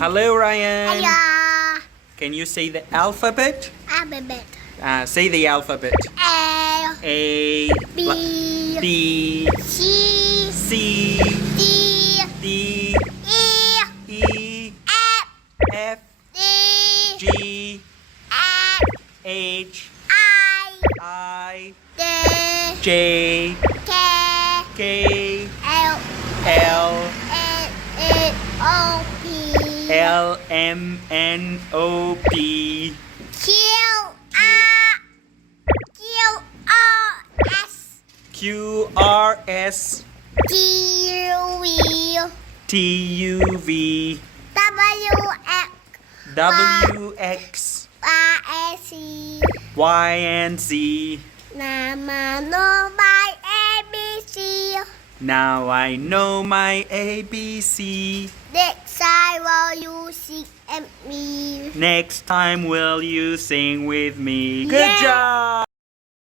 Hello, Ryan. Hiya. Can you say the alphabet? Alphabet. Say the alphabet. A, A, B, B, C, C, D, D, E, E, F, F, D, G, H, H, I, I, J, J, K, K, L, L, M, O, P, L, M, N, O, P, Q, R, Q, R, S, Q, R, S, T, U, V, T, U, V, W, X, W, X, Y, A, C. Y, and Z. Now I know my ABC. Now I know my ABC. Next time will you sing at me? Next time will you sing with me? Good Yeah. job!